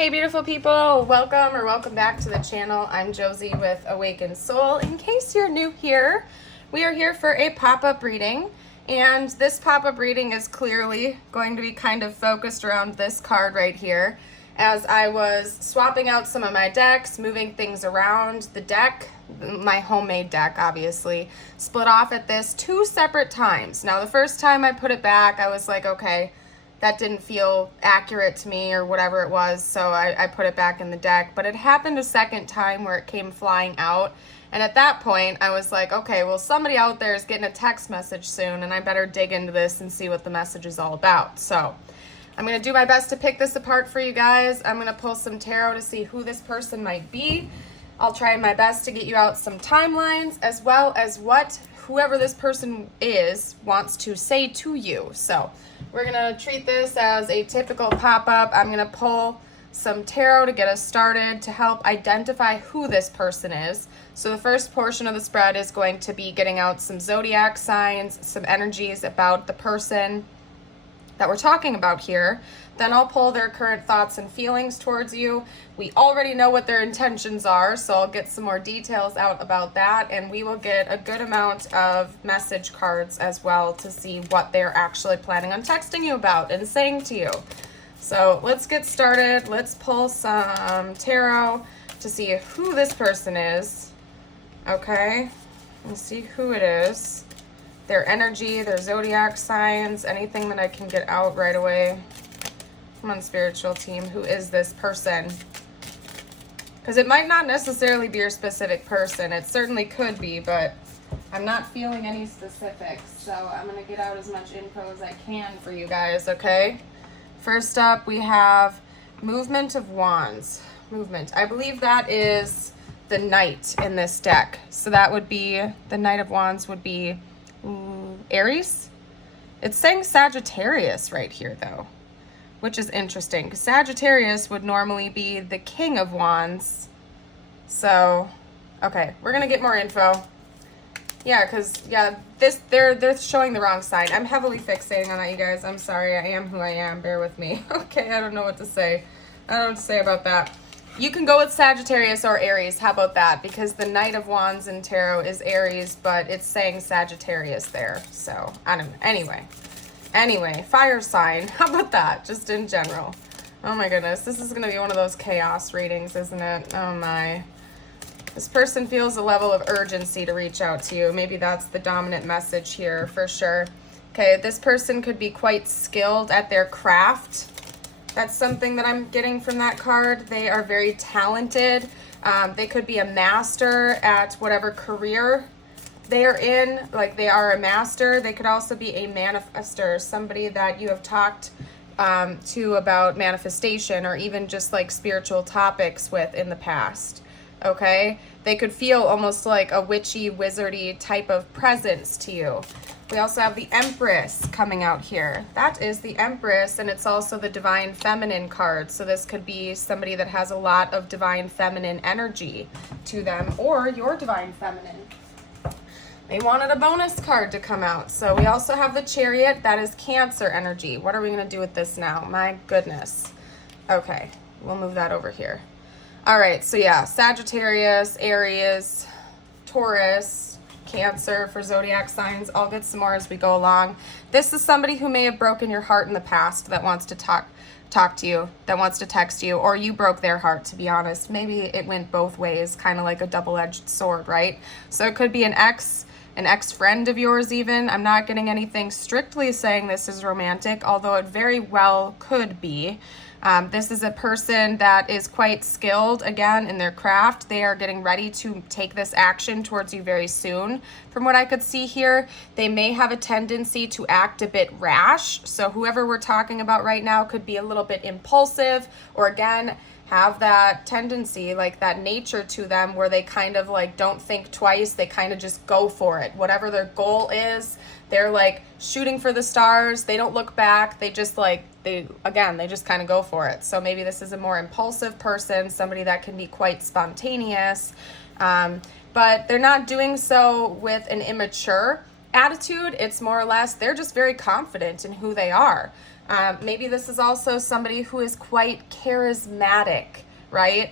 Hey beautiful people, welcome back to the channel. I'm Josie with Awakened Soul. In case you're new here, we are here for a pop-up reading, and this pop-up reading is clearly going to be kind of focused around this card right here. As I was swapping out some of my decks, moving things around, the deck, my homemade deck obviously, split off at this 2 separate times. Now the first time I put it back, I was like, okay, that didn't feel accurate to me or whatever it was, so I put it back in the deck. But it happened a second time where it came flying out, and at that point I was like, okay, well, somebody out there is getting a text message soon, and I better dig into this and see what the message is all about. So I'm going to do my best to pick this apart for you guys. I'm going to pull some tarot to see who this person might be. I'll try my best to get you out some timelines, as well as what whoever this person is wants to say to you. So we're going to treat this as a typical pop-up. I'm going to pull some tarot to get us started to help identify who this person is. So the first portion of the spread is going to be getting out some zodiac signs, some energies about the person that we're talking about here. Then I'll pull their current thoughts and feelings towards you. We already know what their intentions are, so I'll get some more details out about that, and we will get a good amount of message cards as well to see what they're actually planning on texting you about and saying to you. So let's get started. Let's pull some tarot to see who this person is. Okay, let's see who it is. Their energy, their zodiac signs, anything that I can get out right away. Come on, spiritual team, who is this person? Because it might not necessarily be your specific person. It certainly could be, but I'm not feeling any specifics. So I'm going to get out as much info as I can for you guys, okay? First up, we have Movement of Wands. Movement. I believe that is the Knight in this deck. So that would be, the Knight of Wands would be Aries. It's saying Sagittarius right here, though, which is interesting because Sagittarius would normally be the King of Wands. So, okay, we're gonna get more info. Yeah, because they're showing the wrong sign. I'm heavily fixating on that, you guys. I'm sorry. I am who I am. Bear with me. Okay, I don't know what to say. I don't know what to say about that. You can go with Sagittarius or Aries. How about that? Because the Knight of Wands in tarot is Aries, but it's saying Sagittarius there. So, I don't know. Anyway, fire sign. How about that? Just in general. Oh my goodness. This is going to be one of those chaos readings, isn't it? Oh my. This person feels a level of urgency to reach out to you. Maybe that's the dominant message here for sure. Okay, this person could be quite skilled at their craft. That's something that I'm getting from that card. They are very talented. They could be a master at whatever career they are in. Like, they are a master. They could also be a manifester, somebody that you have talked to about manifestation or even just like spiritual topics with in the past. Okay? They could feel almost like a witchy, wizardy type of presence to you. We also have the Empress coming out here. That is the Empress, and it's also the Divine Feminine card. So this could be somebody that has a lot of Divine Feminine energy to them, or your Divine Feminine. They wanted a bonus card to come out. So we also have the Chariot. That is Cancer energy. What are we going to do with this now? My goodness. Okay, we'll move that over here. All right, so yeah, Sagittarius, Aries, Taurus, Cancer for zodiac signs. I'll get some more as we go along. This is somebody who may have broken your heart in the past that wants to talk to you, that wants to text you, or you broke their heart, to be honest. Maybe it went both ways, kind of like a double-edged sword, right? So it could be an ex-friend of yours even. I'm not getting anything strictly saying this is romantic, although it very well could be. This is a person that is quite skilled, again, in their craft. They are getting ready to take this action towards you very soon. From what I could see here, they may have a tendency to act a bit rash. So whoever we're talking about right now could be a little bit impulsive, or again, have that tendency, like that nature to them where they kind of like don't think twice. They kind of just go for it. Whatever their goal is, they're like shooting for the stars. They don't look back. They just like, they just kind of go for it. So maybe this is a more impulsive person, somebody that can be quite spontaneous, but they're not doing so with an immature attitude. It's more or less, they're just very confident in who they are. Maybe this is also somebody who is quite charismatic, right?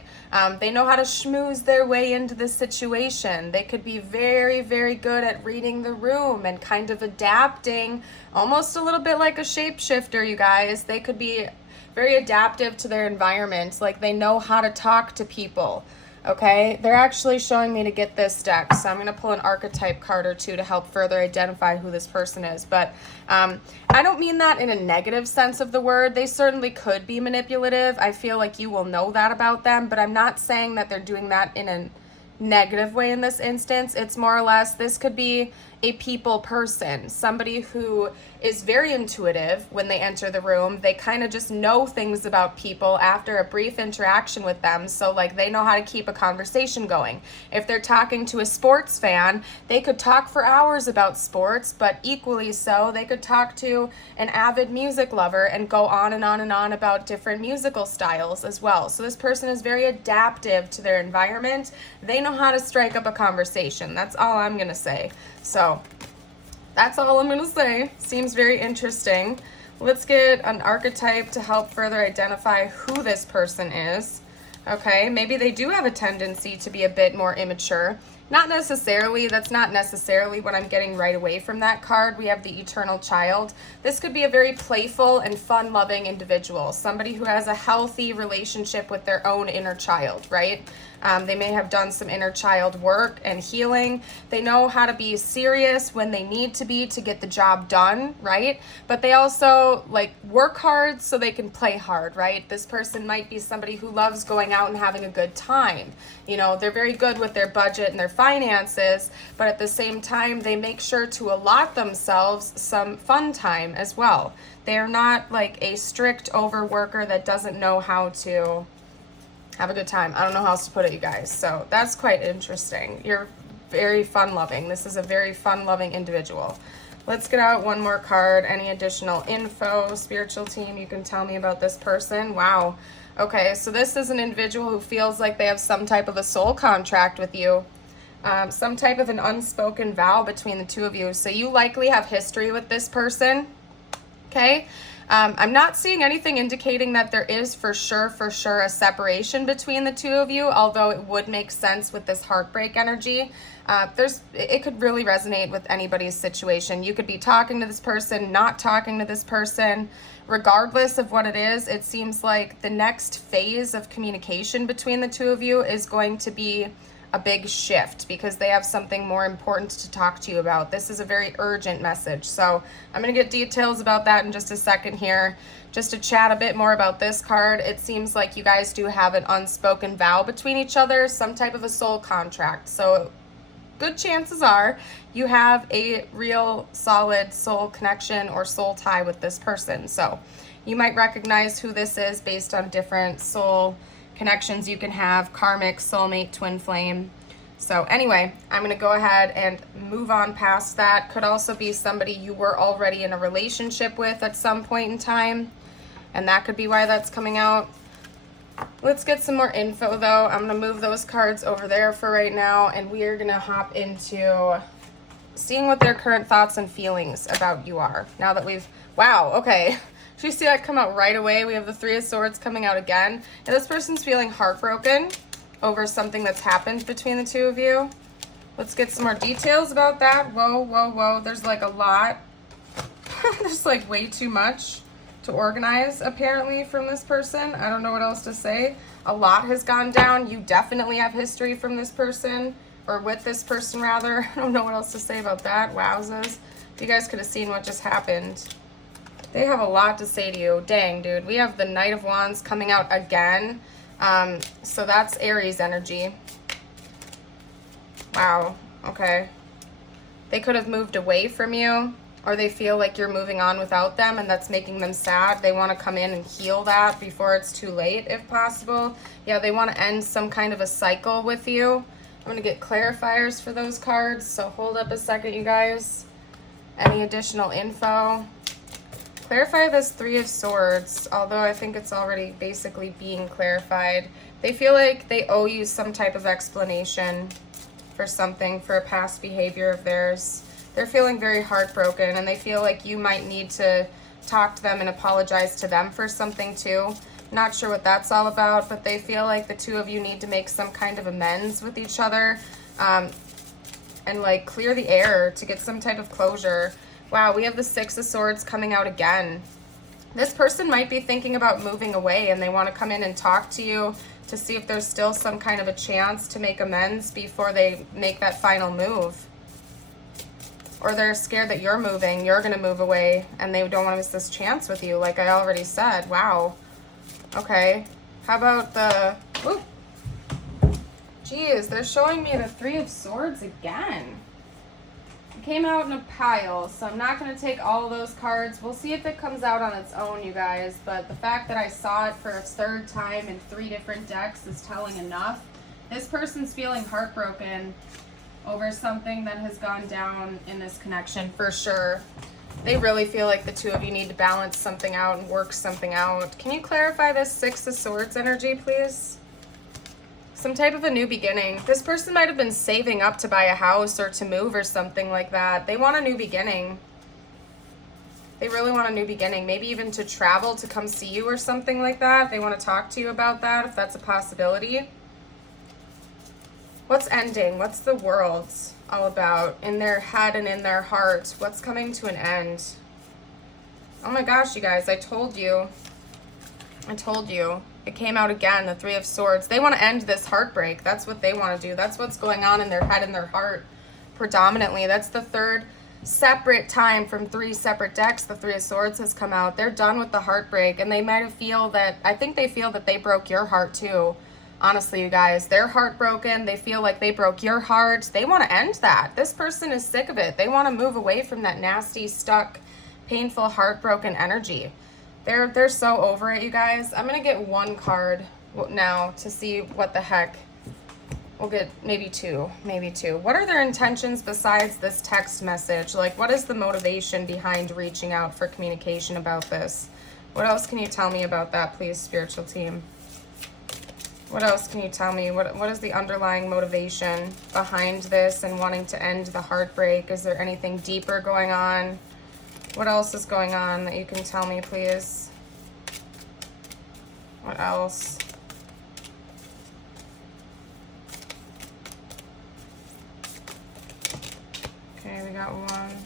They know how to schmooze their way into the situation. They could be very, very good at reading the room and kind of adapting, almost a little bit like a shapeshifter, you guys. They could be very adaptive to their environment, like they know how to talk to people. Okay, they're actually showing me to get this deck, so I'm going to pull an archetype card or two to help further identify who this person is. But I don't mean that in a negative sense of the word. They certainly could be manipulative. I feel like you will know that about them, but I'm not saying that they're doing that in a negative way in this instance. It's more or less, this could be a people person, somebody who is very intuitive when they enter the room. They kind of just know things about people after a brief interaction with them. So like they know how to keep a conversation going. If they're talking to a sports fan, they could talk for hours about sports, but equally so, they could talk to an avid music lover and go on and on and on about different musical styles as well. So this person is very adaptive to their environment. They know how to strike up a conversation. That's all I'm going to say. So that's all I'm going to say. Seems very interesting. Let's get an archetype to help further identify who this person is. Okay, maybe they do have a tendency to be a bit more immature. Not necessarily, that's not necessarily what I'm getting right away from that card. We have the Eternal Child. This could be a very playful and fun-loving individual, somebody who has a healthy relationship with their own inner child, right? They may have done some inner child work and healing. They know how to be serious when they need to be to get the job done, right? But they also like work hard so they can play hard, right? This person might be somebody who loves going out and having a good time. You know, they're very good with their budget and their finances, but at the same time, they make sure to allot themselves some fun time as well. They are not like a strict overworker that doesn't know how to have a good time. I don't know how else to put it, you guys. So that's quite interesting. You're very fun-loving. This is a very fun-loving individual. Let's get out one more card. Any additional info, spiritual team, you can tell me about this person. Wow. Okay, so this is an individual who feels like they have some type of a soul contract with you. Some type of an unspoken vow between the two of you. So you likely have history with this person. Okay. I'm not seeing anything indicating that there is for sure a separation between the two of you, although it would make sense with this heartbreak energy. It could really resonate with anybody's situation. You could be talking to this person, not talking to this person. Regardless of what it is, it seems like the next phase of communication between the two of you is going to be a big shift because they have something more important to talk to you about. This is a very urgent message. So I'm going to get details about that in just a second here. Just to chat a bit more about this card, it seems like you guys do have an unspoken vow between each other, some type of a soul contract. So good chances are you have a real solid soul connection or soul tie with this person. So you might recognize who this is based on different soul connections you can have: karmic, soulmate, twin flame. So anyway, I'm going to go ahead and move on past that. Could also be somebody you were already in a relationship with at some point in time, and that could be why that's coming out. Let's get some more info though. I'm going to move those cards over there for right now, and we are going to hop into seeing what their current thoughts and feelings about you are. Now that wow, okay. Did you see that come out right away? We have the Three of Swords coming out again. And this person's feeling heartbroken over something that's happened between the two of you. Let's get some more details about that. Whoa, whoa, whoa. There's like a lot. There's like way too much to organize apparently from this person. I don't know what else to say. A lot has gone down. You definitely have history from this person, or with this person rather. I don't know what else to say about that. Wowzers. If you guys could have seen what just happened. They have a lot to say to you. Dang, dude. We have the Knight of Wands coming out again. So that's Aries energy. Wow. Okay. They could have moved away from you, or they feel like you're moving on without them, and that's making them sad. They want to come in and heal that before it's too late, if possible. Yeah, they want to end some kind of a cycle with you. I'm going to get clarifiers for those cards, so hold up a second, you guys. Any additional info? Clarify this Three of Swords, although I think it's already basically being clarified. They feel like they owe you some type of explanation for something, for a past behavior of theirs. They're feeling very heartbroken, and they feel like you might need to talk to them and apologize to them for something too. Not sure what that's all about, but they feel like the two of you need to make some kind of amends with each other, and like clear the air to get some type of closure. Wow, we have the Six of Swords coming out again. This person might be thinking about moving away, and they want to come in and talk to you to see if there's still some kind of a chance to make amends before they make that final move. Or they're scared that you're moving, you're going to move away, and they don't want to miss this chance with you, like I already said. Wow. Okay. How about the... Ooh. Geez, they're showing me the Three of Swords again. It came out in a pile, so I'm not going to take all of those cards. We'll see if it comes out on its own, you guys. But the fact that I saw it for a third time in 3 different decks is telling enough. This person's feeling heartbroken over something that has gone down in this connection for sure. They really feel like the two of you need to balance something out and work something out. Can you clarify this Six of Swords energy, please? Some type of a new beginning. This person might have been saving up to buy a house or to move or something like that. They want a new beginning. They really want a new beginning. Maybe even to travel to come see you or something like that. They want to talk to you about that if that's a possibility. What's ending? What's the world all about in their head and in their heart? What's coming to an end? Oh my gosh, you guys, I told you. I told you. It came out again, the Three of Swords. They want to end this heartbreak. That's what they want to do. That's what's going on in their head and their heart predominantly. That's the third separate time from 3 separate decks the Three of Swords has come out. They're done with the heartbreak, and they might have feel that, I think they feel that they broke your heart too. Honestly, you guys, they're heartbroken. They feel like they broke your heart. They want to end that. This person is sick of it. They want to move away from that nasty, stuck, painful, heartbroken energy. They're so over it, you guys. I'm going to get 1 card now to see what the heck. We'll get maybe 2. What are their intentions besides this text message? Like, what is the motivation behind reaching out for communication about this? What else can you tell me about that, please, spiritual team? What else can you tell me? What is the underlying motivation behind this and wanting to end the heartbreak? Is there anything deeper going on? What else is going on that you can tell me, please? What else? Okay, we got 1.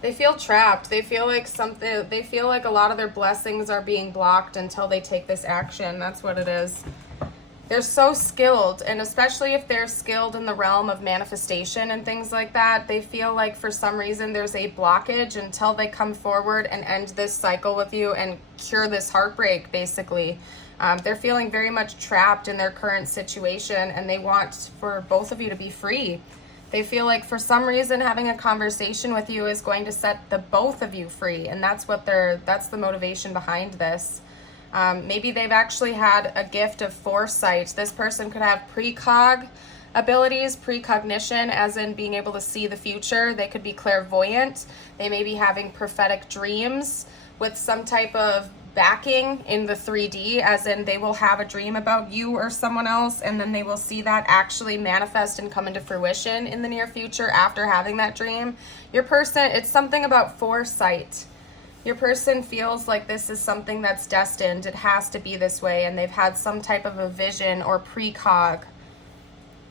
They feel trapped. They feel like a lot of their blessings are being blocked until they take this action. That's what it is. They're so skilled, and especially if they're skilled in the realm of manifestation and things like that, they feel like for some reason there's a blockage until they come forward and end this cycle with you and cure this heartbreak, basically. They're feeling very much trapped in their current situation, and they want for both of you to be free. They feel like for some reason having a conversation with you is going to set the both of you free, and that's the motivation behind this. Maybe they've actually had a gift of foresight. This person could have precog abilities, precognition, as in being able to see the future. They could be clairvoyant. They may be having prophetic dreams with some type of backing in the 3D, as in they will have a dream about you or someone else, and then they will see that actually manifest and come into fruition in the near future after having that dream. Your person, it's something about foresight. Your person feels like this is something that's destined. It has to be this way, and they've had some type of a vision or precog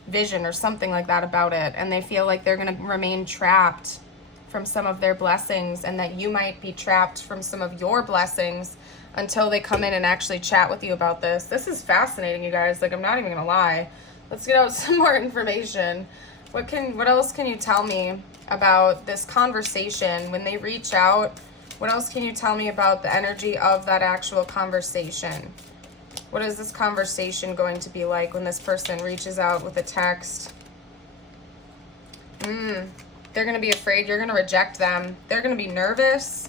vision or something like that about it, and they feel like they're going to remain trapped from some of their blessings, and that you might be trapped from some of your blessings until they come in and actually chat with you about this. This is fascinating, you guys. Like, I'm not even gonna lie. Let's get out some more information. What else can you tell me about this conversation when they reach out? What else can you tell me about the energy of that actual conversation? What is this conversation going to be like when this person reaches out with a text? They're going to be afraid you're going to reject them. They're going to be nervous.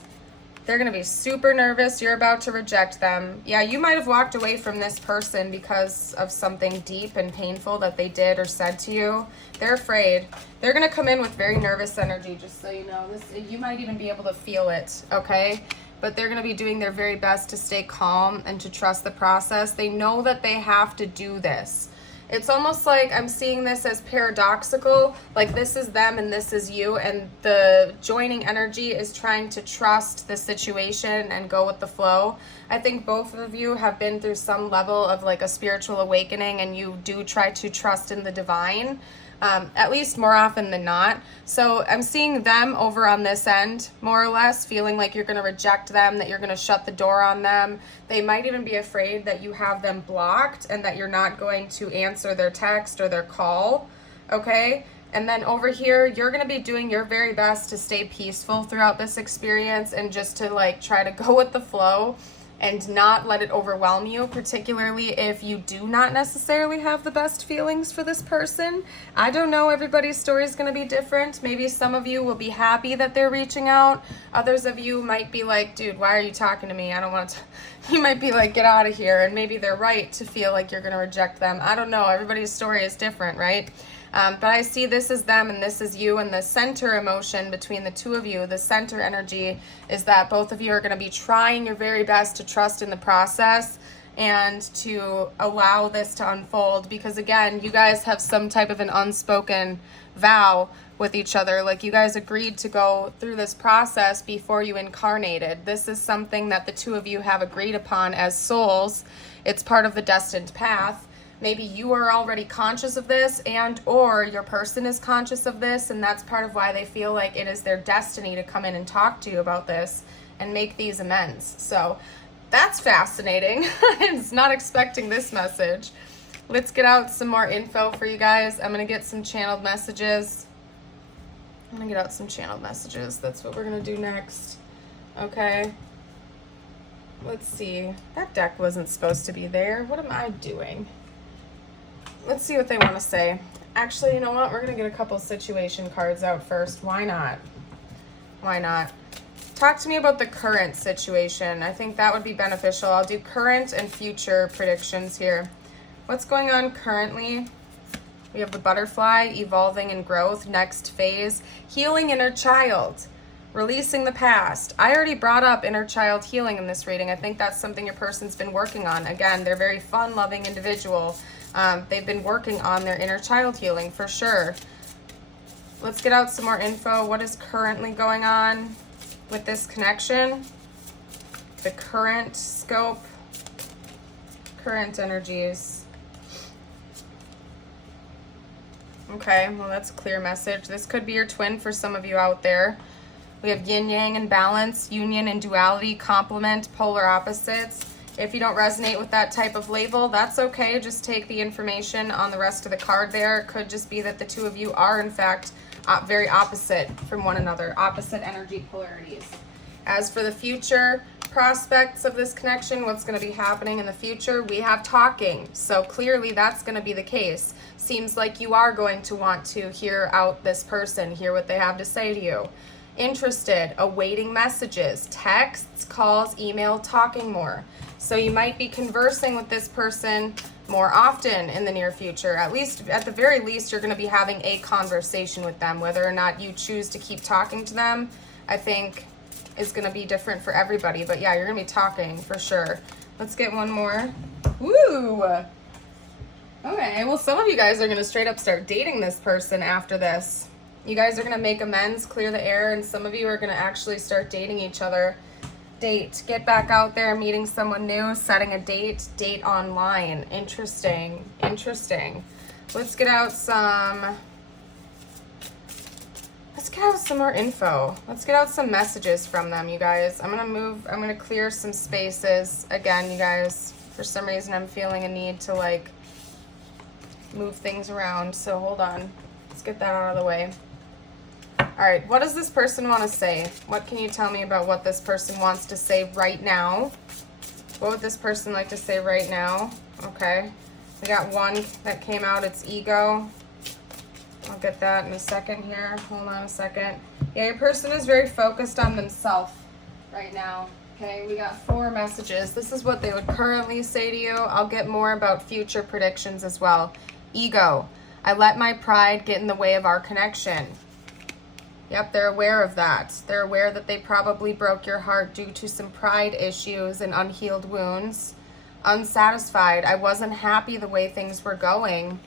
They're going to be super nervous. You're about to reject them. Yeah, you might have walked away from this person because of something deep and painful that they did or said to you. They're afraid. They're going to come in with very nervous energy, just so you know. You might even be able to feel it, okay? But they're going to be doing their very best to stay calm and to trust the process. They know that they have to do this. It's almost like I'm seeing this as paradoxical, like this is them and this is you, and the joining energy is trying to trust the situation and go with the flow. I think both of you have been through some level of like a spiritual awakening, and you do try to trust in the divine, at least more often than not. So I'm seeing them over on this end, more or less, feeling like you're going to reject them, that you're going to shut the door on them. They might even be afraid that you have them blocked and that you're not going to answer their text or their call, okay? And then over here, you're going to be doing your very best to stay peaceful throughout this experience and just to like try to go with the flow and not let it overwhelm you, particularly if you do not necessarily have the best feelings for this person. I don't know, everybody's story is going to be different. Maybe some of you will be happy that they're reaching out. Others of you might be like, dude, why are you talking to me? I don't want to. You might be like, get out of here. And maybe they're right to feel like you're going to reject them. I don't know. Everybody's story is different, right? But I see this is them and this is you, and the center emotion between the two of you, the center energy, is that both of you are going to be trying your very best to trust in the process and to allow this to unfold, because again, you guys have some type of an unspoken vow with each other. Like you guys agreed to go through this process before you incarnated. This is something that the two of you have agreed upon as souls. It's part of the destined path. Maybe you are already conscious of this, and or your person is conscious of this, and that's part of why they feel like it is their destiny to come in and talk to you about this and make these amends. So that's fascinating. I was not expecting this message. Let's get out some more info for you guys. I'm going to get some channeled messages. That's what we're going to do next. Okay. Let's see. That deck wasn't supposed to be there. What am I doing? Let's see what they want to say. Actually, you know what? We're going to get a couple situation cards out first. Why not? Why not? Talk to me about the current situation. I think that would be beneficial. I'll do current and future predictions here. What's going on currently? We have the butterfly, evolving and growth, next phase, healing inner child, releasing the past. I already brought up inner child healing in this reading. I think that's something your person's been working on. Again, they're a very fun-loving individual. They've been working on their inner child healing for sure. Let's get out some more info. What is currently going on with this connection? The current scope, current energies. Okay, well, that's a clear message. This could be your twin for some of you out there. We have yin yang and balance, union and duality, complement, polar opposites. If you don't resonate with that type of label, that's okay. Just take the information on the rest of the card there. It could just be that the two of you are, in fact, very opposite from one another, opposite energy polarities. As for the future prospects of this connection, what's going to be happening in the future, we have talking. So clearly that's going to be the case. Seems like you are going to want to hear out this person, hear what they have to say to you. Interested, awaiting messages, texts, calls, email, talking more. So you might be conversing with this person more often in the near future. At the very least, you're going to be having a conversation with them. Whether or not you choose to keep talking to them, I think is going to be different for everybody. But yeah, you're going to be talking for sure. Let's get one more. Woo! Okay, well, some of you guys are going to straight up start dating this person after this. You guys are going to make amends, clear the air, and some of you are going to actually start dating each other. Date, get back out there, meeting someone new, setting a date online. Interesting. Let's get out some more info. Let's get out some messages from them, you guys. I'm going to clear some spaces. Again, you guys, for some reason I'm feeling a need to like move things around, so hold on. Let's get that out of the way. All right, what does this person want to say? What can you tell me about what this person wants to say right now? What would this person like to say right now? Okay, we got one that came out, it's ego. I'll get that in a second here. Hold on a second. Yeah, your person is very focused on themselves right now. Okay, we got 4 messages. This is what they would currently say to you. I'll get more about future predictions as well. Ego. I let my pride get in the way of our connection. Yep, they're aware of that. They're aware that they probably broke your heart due to some pride issues and unhealed wounds. unsatisfied. I wasn't happy the way things were going.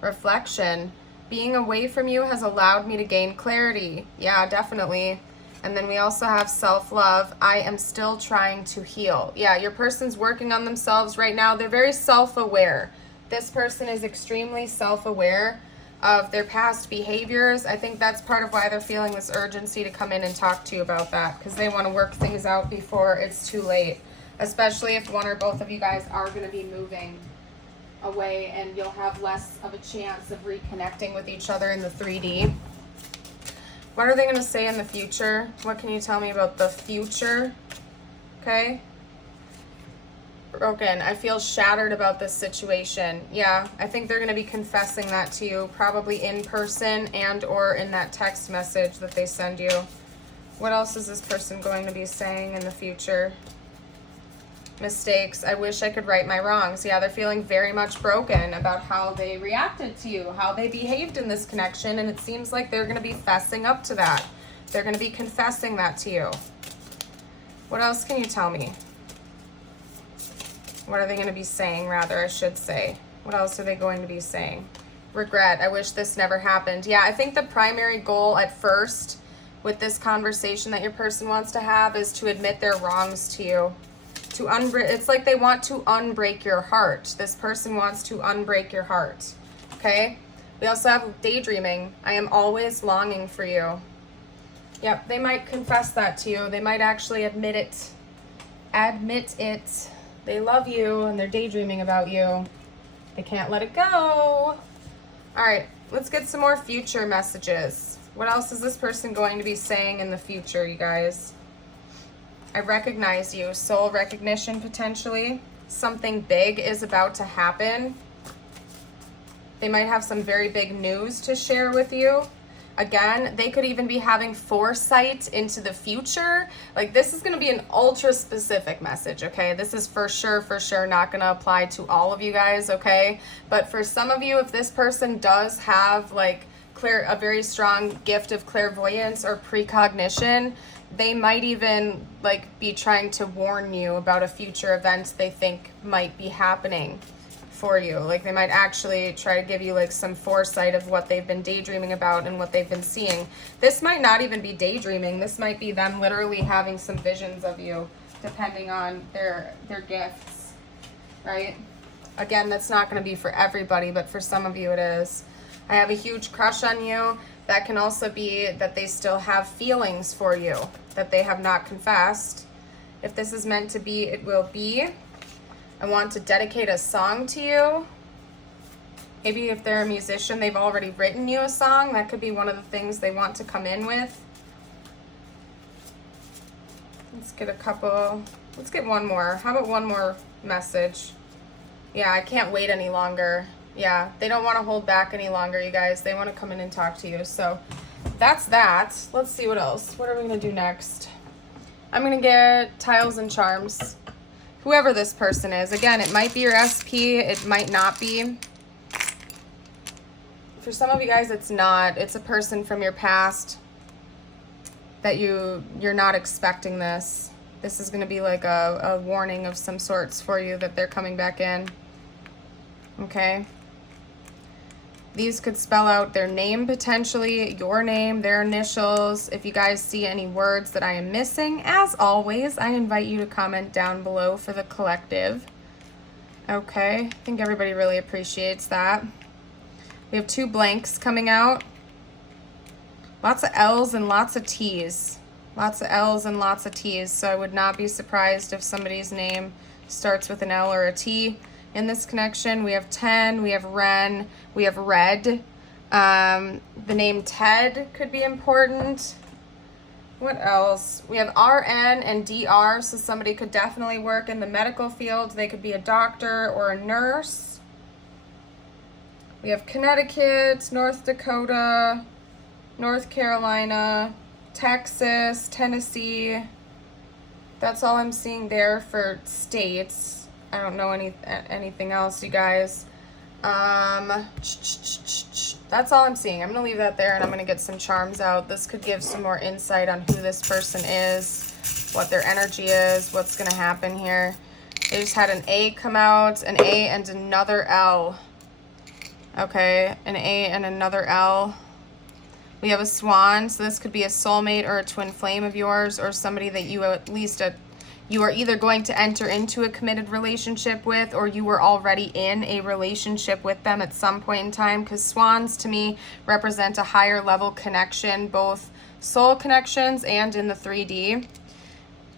Reflection. Being away from you has allowed me to gain clarity. Yeah, definitely. And then we also have self-love. I am still trying to heal. Yeah, your person's working on themselves right now. They're very self-aware. This person is extremely self-aware of their past behaviors. I think that's part of why they're feeling this urgency to come in and talk to you about that, because they want to work things out before it's too late, especially if one or both of you guys are going to be moving away, and you'll have less of a chance of reconnecting with each other in the 3D. What are they going to say in the future? What can you tell me about the future? Okay. Broken. I feel shattered about this situation. Yeah, I think they're going to be confessing that to you, probably in person and or in that text message that they send you. What else is this person going to be saying in the future? Mistakes. I wish I could right my wrongs. Yeah, they're feeling very much broken about how they reacted to you, how they behaved in this connection, and it seems like they're going to be fessing up to that. They're going to be confessing that to you. What else can you tell me? What are they going to be saying, rather, I should say? What else are they going to be saying? Regret. I wish this never happened. Yeah, I think the primary goal at first with this conversation that your person wants to have is to admit their wrongs to you. It's like they want to unbreak your heart. This person wants to unbreak your heart. Okay? We also have daydreaming. I am always longing for you. Yep, they might confess that to you. They might actually admit it. Admit it. They love you and they're daydreaming about you. They can't let it go. All right, let's get some more future messages. What else is this person going to be saying in the future, you guys? I recognize you. Soul recognition, potentially. Something big is about to happen. They might have some very big news to share with you. Again, they could even be having foresight into the future. Like, this is going to be an ultra specific message, okay? This is for sure not going to apply to all of you guys, okay? But for some of you, if this person does have like a very strong gift of clairvoyance or precognition, they might even like be trying to warn you about a future event they think might be happening for you. Like, they might actually try to give you like some foresight of what they've been daydreaming about and what they've been seeing. This might not even be daydreaming. This might be them literally having some visions of you, depending on their gifts, right? Again, that's not going to be for everybody, but for some of you it is. I have a huge crush on you. That can also be that they still have feelings for you that they have not confessed. If this is meant to be, it will be. I want to dedicate a song to you. Maybe if they're a musician, they've already written you a song. That could be one of the things they want to come in with. Let's get one more. How about one more message? Yeah, I can't wait any longer. Yeah, they don't want to hold back any longer, you guys. They want to come in and talk to you. So that's that. Let's see what else. What are we going to do next? I'm going to get tiles and charms. Whoever this person is. Again, it might be your SP. It might not be. For some of you guys, it's not. It's a person from your past that you're not expecting this. This is going to be like a warning of some sorts for you that they're coming back in. Okay? These could spell out their name potentially, your name, their initials. If you guys see any words that I am missing, as always, I invite you to comment down below for the collective. Okay, I think everybody really appreciates that. We have 2 blanks coming out. Lots of L's and lots of T's. Lots of L's and lots of T's, so I would not be surprised if somebody's name starts with an L or a T. In this connection, we have 10, we have Ren, we have Red. The name Ted could be important. What else? We have RN and DR, so somebody could definitely work in the medical field. They could be a doctor or a nurse. We have Connecticut, North Dakota, North Carolina, Texas, Tennessee. That's all I'm seeing there for states. I don't know anything else, you guys. That's all I'm seeing. I'm going to leave that there, and I'm going to get some charms out. This could give some more insight on who this person is, what their energy is, what's going to happen here. They just had an A come out, an A and another L. Okay, an A and another L. We have a swan, so this could be a soulmate or a twin flame of yours, or somebody that you at least you are either going to enter into a committed relationship with, or you were already in a relationship with them at some point in time, because swans to me represent a higher level connection, both soul connections and in the 3D.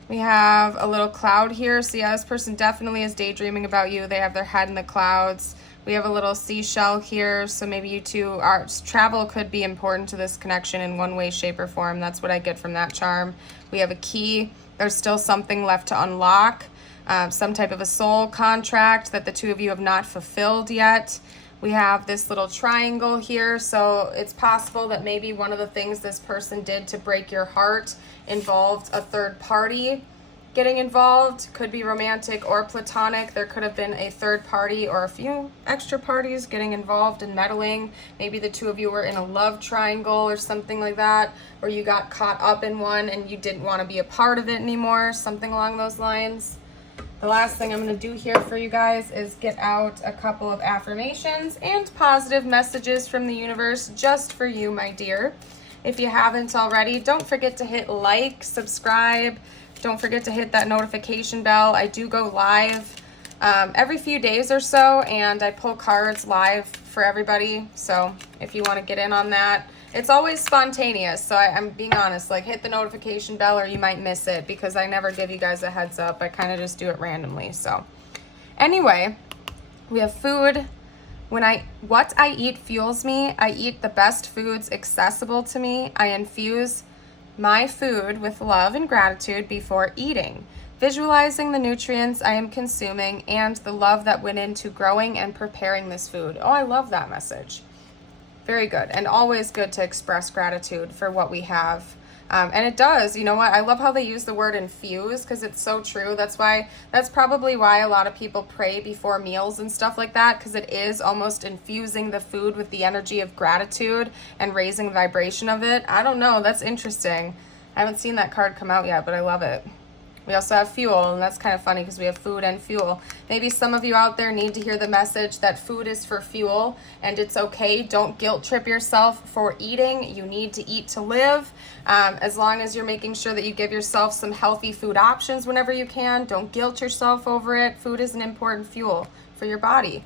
We have a little cloud here, so yeah, this person definitely is daydreaming about you. They have their head in the clouds. We have a little seashell here, so maybe you two travel could be important to this connection in one way, shape, or form. That's what I get from that charm. We have a key. There's still something left to unlock, some type of a soul contract that the two of you have not fulfilled yet. We have this little triangle here, so it's possible that maybe one of the things this person did to break your heart involved a third party getting involved. Could be romantic or platonic. There could have been a third party or a few extra parties getting involved and meddling. Maybe the two of you were in a love triangle or something like that, or you got caught up in one and you didn't want to be a part of it anymore, something along those lines. The last thing I'm going to do here for you guys is get out a couple of affirmations and positive messages from the universe just for you, my dear. If you haven't already, don't forget to hit like, subscribe. Don't forget to hit that notification bell. I do go live every few days or so, and I pull cards live for everybody. So if you want to get in on that, it's always spontaneous. So I'm being honest, like hit the notification bell or you might miss it, because I never give you guys a heads up. I kind of just do it randomly. So anyway, we have food. What I eat fuels me. I eat the best foods accessible to me. I infuse my food with love and gratitude before eating, visualizing the nutrients I am consuming and the love that went into growing and preparing this food. Oh, I love that message. Very good. And always good to express gratitude for what we have. And it does, you know what? I love how they use the word infuse, because it's so true. That's probably why a lot of people pray before meals and stuff like that, because it is almost infusing the food with the energy of gratitude and raising the vibration of it. I don't know. That's interesting. I haven't seen that card come out yet, but I love it. We also have fuel, and that's kind of funny because we have food and fuel. Maybe some of you out there need to hear the message that food is for fuel, and it's okay. Don't guilt trip yourself for eating. You need to eat to live. As long as you're making sure that you give yourself some healthy food options whenever you can. Don't guilt yourself over it. Food is an important fuel for your body.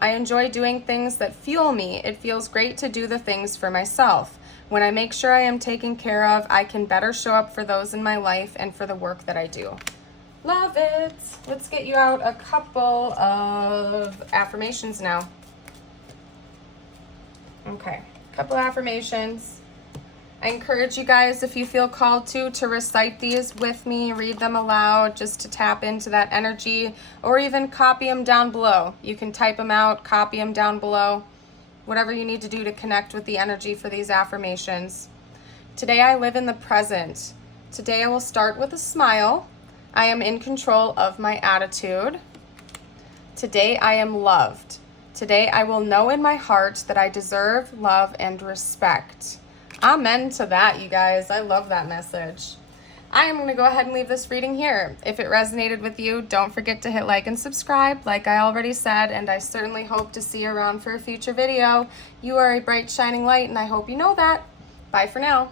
I enjoy doing things that fuel me. It feels great to do the things for myself. When I make sure I am taken care of, I can better show up for those in my life and for the work that I do. Love it. Let's get you out a couple of affirmations now. Okay, a couple affirmations. I encourage you guys, if you feel called to recite these with me, read them aloud just to tap into that energy, or even copy them down below. You can type them out, copy them down below. Whatever you need to do to connect with the energy for these affirmations. Today I live in the present. Today I will start with a smile. I am in control of my attitude. Today I am loved. Today I will know in my heart that I deserve love and respect. Amen to that, you guys. I love that message. I am going to go ahead and leave this reading here. If it resonated with you, don't forget to hit like and subscribe, like I already said, and I certainly hope to see you around for a future video. You are a bright, shining light, and I hope you know that. Bye for now.